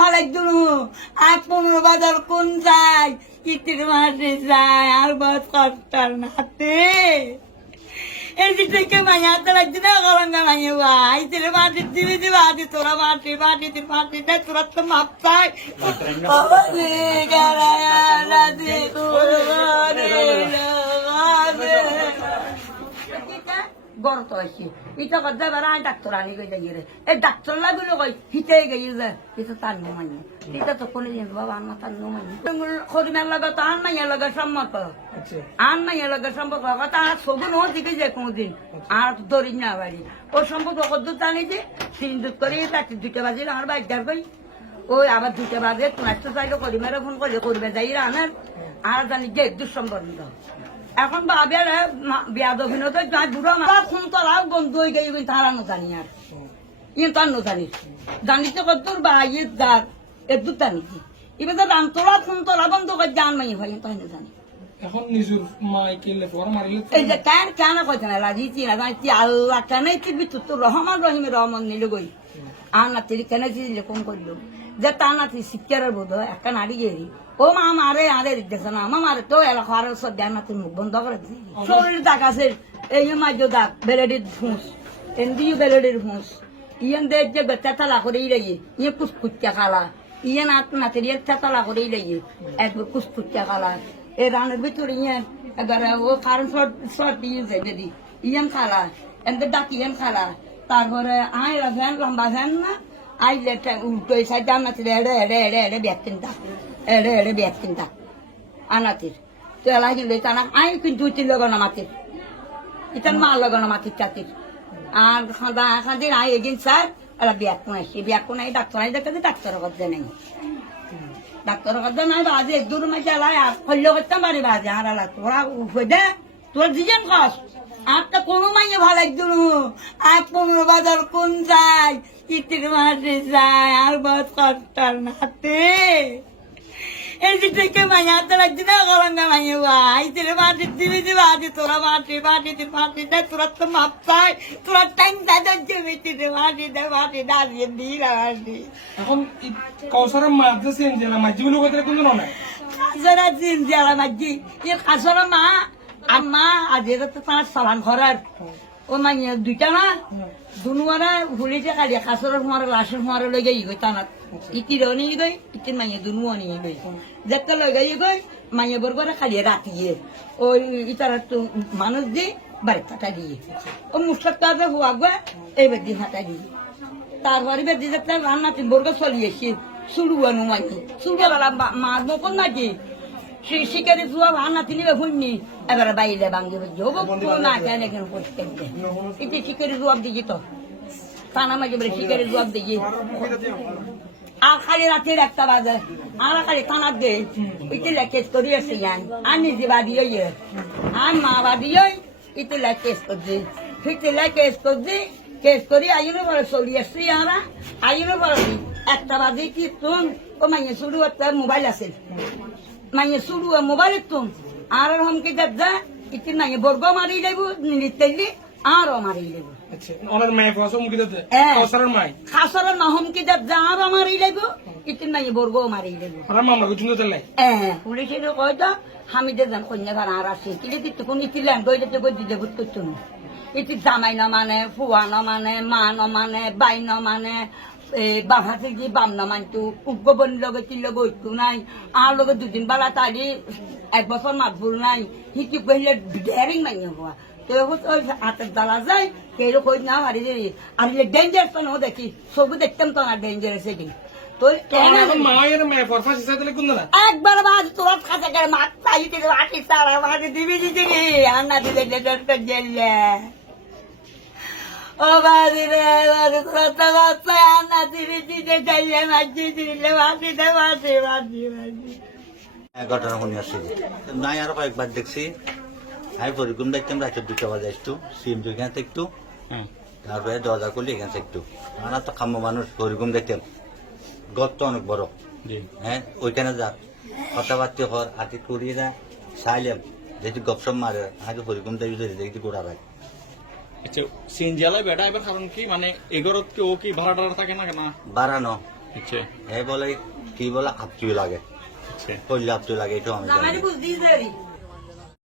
ভালো একদম আর 15 বাজার কোন যায় কিতির মাঠে যায় আর বাস কষ্টার নাতে এই যে থেকে মাইয়াতে লাগছে না গরঙ্গা মাইয়া ভাই তেরে মাটি দিবি দিবি আদি তোরা মাটি মাটি তোর মাটি না তোরা তো মাপ চাই গরত আসি ইটা কথা বেড়া ডাক্তার আনি গই যাই রে এই ডাক্তার লাগুলো কই হিতে গই যে এটা তার নমানি এটা তো কোনে জান বাবা আন্না তার নমানি খরিমের লাগা তো আন মাইয়া লাগা সম্মত আন মাইয়া লাগা সম্পর্ক কথা সবু ন দিকে যে কোনদিন আর দরি না বাড়ি ও সম্পর্ক কত জানি যে সিন্দুক করে তাকে 2টা বাজে আমার বাইক দার কই ওই আবার 2টা বাজে তোমার তো চাইলো করিমের ফোন করে করবে যাই রানার আর জানি যে দুঃসম্পন্ন এখন বাবের বিয়াদ অভিনয় যাই বুড়ো আমার ফোন তোলাও গন্ধ হয়ে গেছে কিন্তু তারা জানি আর ইয়ে তার জানিস জানিস তো কত বা ইয়ে দার এ দুটা নিচ্ছি এবার তো রান তোলা ফোন তোলা বন্ধ করে জান মাই হয় তাই না জানি এখন নিজের মাইকেলে ফর মারিলে এই যে কেন কেন কইতে না রাজিছি না জানি আল্লাহ কেন কি তো রহমান রহিমের রহমান নিল গই আর না তেরি কেন দিলে কোন করলো যে তা না তুই শিক্ষার বোধ একটা নারী গেরি ও মা মারে আরে দেখছে না মা মারে তো এলাকার সব দেয় না তুই মুখ বন্ধ করে শরীর দাগ আছে এই মাঝে দাগ বেলেডির ফুঁস এন্দিও বেলেডির ফুঁস ইয়েন দেখ যে তেতালা করেই লাগে ইয়ে কুচকুচ্চা খালা ইয়ে নাত নাতের ইয়ে তেতালা করেই লাগে একবার কুচকুচ্চা খালা এই রানের ভিতরে ইয়ে এবারে ও কারণ শর্ট দিয়ে যায় যদি ইয়েন খালা এনদের ডাকি ইয়েন খালা তারপরে আয়রা ভ্যান লম্বা ভ্যান না আইলে উল্টো সাইড আনাতির এড়ে এড়ে এড়ে এড়ে ব্যাগকিনটা এড়ে এড়ে ব্যাগকিনটা আনাতির তো এলা গেলে তা না আই কিন্তু তুই লাগানো মাতির ইতার মা লাগানো মাতির চাতির আর খাদির আই এগিন স্যার এলা ব্যাগ কোনাইছি ব্যাগ কোনাই ডাক্তার আই দেখতে ডাক্তার করতে নেই ডাক্তার করতে নাই বাজে দূর মাঝে এলাই আর ফল্য করতাম পারি বাজে আর এলা তোরা উঠে দে তোর দিজন কস আর তো কোনো মাইয়ে ভালো একদম আর 15 বাজার কোন যায় কিতির মাঠে যায় আর বাস কষ্টার নাতে এই যে থেকে মাইয়াতে লাগছে না গরঙ্গা মাইয়া ভাই তেরে মাটি দিবি দিবি আদি তোরা মাটি মাটি তোর মাটি না তোরা তো মাপ চাই তোরা টাইম দাদার জমি তিরে মাটি দে মাটি দাঁড়িয়ে দিই মাটি এখন কৌশলের মাঝে সেঞ্জেলা মাঝি বলে কথা কোন না কাজরা দিন জ্বালা মাঝি এ কাজরা মা আর মা আজ এটা তো তার সালান করার ও মাইয়া 2টা না দুনুয়ারা ভুলিতে কালিয়া কাছরের মারে লাশের মারে লই যাই গই তানাত ইতি রনি গই ইতি মাইয়া দুনুয়া নি গই দেখতে লই যাই গই মাইয়া বরবরে খালিয়া রাতিয়ে ওই ইতারা তো মানুষ দি বাড়ি কাটা দিয়ে ও মুসলাত কাজে হুয়া গো এই বেদি হাতা দিয়ে তারপরে বেদি দেখতে রান্না তিন বর্গ চলিয়েছি শুরু আনু মাইয়া শুরু গেলাম মা নকল নাকি শিকারি জুয়া ভানা তিনি শুননি এবারে বাইরে ভাঙ্গি না কেন এখানে পরিষ্কার এতে শিকারি জবাব দিয়ে তো থানা মাঝে বলে শিকারি জবাব দিয়ে আর খালি রাতের 1টা বাজে আর খালি থানার দে এতে কেস করি আসছি আর নিজে বাদি আর মা বাদি এতে কেস করছি ফিরতে কেস করি আইনে বলে চলি আসছি আর আইনে বলে 1টা বাজে কি তুন ও মাইনে শুরু একটা মোবাইল আছে মাইয়ে শুরু মোবাইল তুম আর হমকে যা ইতি মাইয়ে বর্গ মারি যাইব নিতেলি আরো মারি যাইব আচ্ছা ওনার মেয়ে ফসম কি দিতে কৌশলের মাই খাসরের মা হমকে যা আরো মারি যাইব ইতি মাইয়ে বর্গ মারি যাইব আর মামা গুজুন চলে পুলিশে কয় তো হামিদের জান কন্যা ঘর আর আছে কিলে দিতে কোন ইতিলেন দইতে কই দিতে বুঝ করতো না ইতি জামাই না মানে ফুয়া না মানে মা না মানে বাই না মানে বাঘাতে গিয়ে বাম না মানতো উগ্র লগে তিন লগে ঐক্য নাই আর লগে 2 দিন বেলা তারি 1 বছর মাতবুল নাই হিকি কইলে ডেরিং মাইয়া হওয়া তো ওই হাতের জ্বালা যায় কেউ কই না আর ডেঞ্জার তো না দেখি সবু দেখতাম তো না ডেঞ্জার এসে কি তো মায়ের মেয়ে ফরফাস হিসাবে কোন না একবার বাজ তোর খাতা করে মাত চাইতে আটি সারা মাঝে দিবি দিবি আর না দিলে ডক্টর জেলে ও বাদিরে তোরা তো আনা দিবি দিতে চাইলে মাঝে দিলে মাঝে ঘটনা শুনে আসছি নাই আরো কয়েকবার দেখছি আমি পরিক্রম দেখতাম রাত 2টা বাজে একটু সিম এখান থেকে একটু তারপরে দরজা করলে এখান থেকে একটু আমরা তো খাম্য মানুষ পরিক্রম দেখতাম গত তো অনেক বড় হ্যাঁ ওইখানে যা কথাবার্তা হর আটি করিয়ে না চাইলাম যেহেতু গপসপ মারে আগে পরিক্রম দেখি দেখি গোড়া ভাই আচ্ছা সিন জেলায় বেটা এবার কারণ কি মানে এগরত কি ও কি ভাড়া টাড়া থাকে না কেন বাড়ানো আচ্ছা এ বলে কি বলে আপচুই লাগে আচ্ছা করলে আপচুই লাগে এটাও আমি জানি জামাই না। বুঝ দিয়েছে